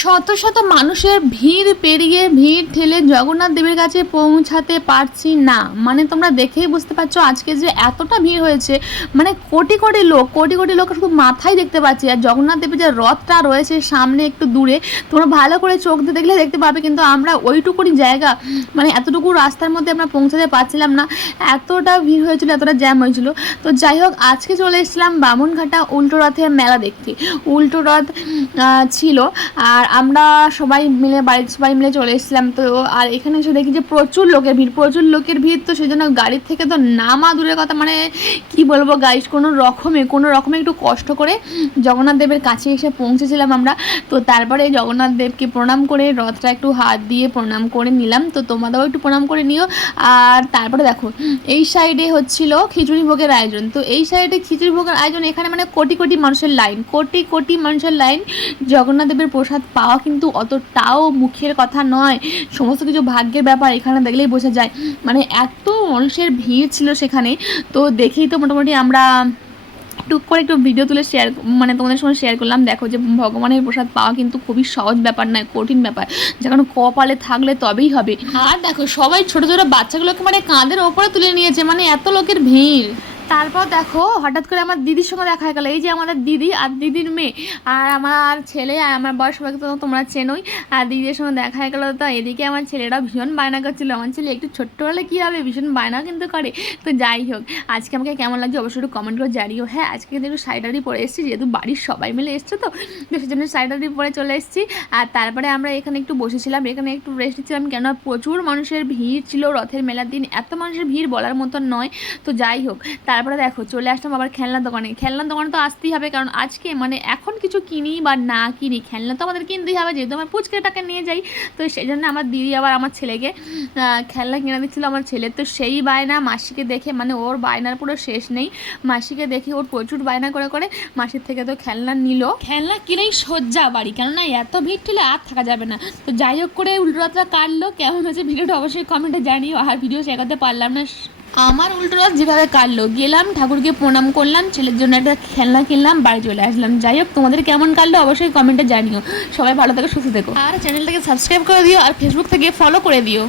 শত শত মানুষের ভিড় পেরিয়ে ভিড় ঠেলে জগন্নাথ দেবের কাছে পৌঁছাতে পারছি না। মানে তোমরা দেখেই বুঝতে পারছো আজকে যে এতটা ভিড় হয়েছে, মানে কোটি কোটি লোক শুধু মাথায় দেখতে পাচ্ছি। আর জগন্নাথ দেবের যে রথটা রয়েছে সামনে একটু দূরে, তোমরা ভালো করে চোখ দিয়ে দেখলে দেখতে পাবে, কিন্তু আমরা ওইটুকুনি জায়গা মানে এতটুকু রাস্তার মধ্যে আমরা পৌঁছাতে পারছিলাম না, এতটা ভিড় হয়েছিল, এতটা জ্যাম হয়েছিল। তো যাই হোক, আজকে চলে এসেছিলাম বামুনঘাটা উল্টো রথের মেলা দেখতে। উল্টো রথ ছিল, আর আমরা সবাই মিলে বাড়ির সবাই মিলে চলে এসেছিলাম। তো আর এখানে এসে দেখি যে প্রচুর লোকের ভিড়, তো সেই জন্য গাড়ির থেকে তো নামা দূরের কথা, মানে কি বলবো গাইস, কোনো রকমে একটু কষ্ট করে জগন্নাথ দেবের কাছে এসে পৌঁছেছিলাম আমরা। তো তারপরে জগন্নাথ দেবকে প্রণাম করে রথটা একটু হাত দিয়ে প্রণাম করে নিলাম। তো তোমাদেরও একটু প্রণাম করে নিও। আর তারপরে দেখো এই সাইডে হচ্ছিল খিচুড়ি ভোগের আয়োজন। তো এই সাইডে খিচুড়ি ভোগের আয়োজন, এখানে মানে কোটি কোটি মানুষের লাইন। জগন্নাথ দেবের প্রসাদ পাওয়া কিন্তু অতটাও মুখের কথা নয়, সমস্ত কিছু ভাগ্যের ব্যাপার। এখানে দেখলেই বোঝা যায়, মানে এত মানুষের ভিড় ছিল সেখানে। তো দেখেই তো মোটামুটি আমরা টুক করে একটু ভিডিও তুলে মানে তোমাদের সঙ্গে শেয়ার করলাম। দেখো যে ভগবানের প্রসাদ পাওয়া কিন্তু খুবই সহজ ব্যাপার নয়, কঠিন ব্যাপার, যখন কপালে থাকলে তবেই হবে। আর দেখো সবাই ছোট ছোট বাচ্চাগুলোকে মানে কাঁধের ওপরে তুলে নিয়েছে, মানে এত লোকের ভিড়। তারপর দেখো হঠাৎ করে আমার দিদির সঙ্গে দেখা হয়ে গেলো। এই যে আমাদের দিদি আর দিদির মেয়ে আর আমার ছেলে আর আমার বয়স সবাইকে তো তোমরা চেনোই। আর দিদির সঙ্গে দেখা হয়ে গেলো। তো এদিকে আমার ছেলেটা ভীষণ বায়না করছিলো। আমার ছেলে একটু ছোট্ট হলে কী হবে, ভীষণ বায়না কিন্তু করে। তো যাই হোক, আজকে আমাকে কেমন লাগছে অবশ্যই একটু কমেন্ট করে জানিও। হ্যাঁ, আজকে কিন্তু একটু শাড়ি পরে এসেছি, যেহেতু বাড়ির সবাই মিলে এসছে, তো সেজন্য শাড়ি পরে চলে এসেছি। আর তারপরে আমরা এখানে একটু বসেছিলাম, এখানে একটু রেস্ট নিচ্ছিলাম, কেন প্রচুর মানুষের ভিড় ছিল রথের মেলার দিন। এত মানুষের ভিড় বলার মতন নয়। তো যাই হোক, তারপরে দেখো চলে আসলাম আবার খেলনার দোকানে তো আসতেই হবে, কারণ আজকে মানে এখন কিছু কিনি বা না কিনি, খেলনা তো আমাদের কিনতেই হবে, যেহেতু আমার পুচকেটাকে নিয়ে যাই। তো সেই জন্য আমার দিদি আবার আমার ছেলেকে খেলনা কিনে দিচ্ছিলো। আমার ছেলে তো সেই বায়না, মাসিকে দেখে মানে ওর বায়নার পুরো শেষ নেই। মাসিকে দেখে ওর প্রচুর বায়না করে মাসির থেকে তো খেলনা নিল, খেলনা কিনেই সজ্জা বাড়ি, কেননা এত ভিড় ঠেলে আর থাকা যাবে না। তো যাই হোক করে উল্টো রথটা কাটলো। কেমন হচ্ছে ভিডিওটা অবশ্যই কমেন্টে জানিও। আর ভিডিও শেয়ার করতে পারলাম না। আমার উল্টো রথ যেভাবে কাটলো, গেলাম ঠাকুরকে প্রণাম করলাম, ছেলের জন্য একটা খেলনা কিনলাম, বাড়ি চলে আসলাম। যাই হোক, তোমাদের কেমন কাটলো অবশ্যই কমেন্টে জানিও। সবাই ভালো থেকে সুস্থ থেকো, আর চ্যানেলটাকে সাবস্ক্রাইব করে দিও, আর ফেসবুক থেকে ফলো করে দিও।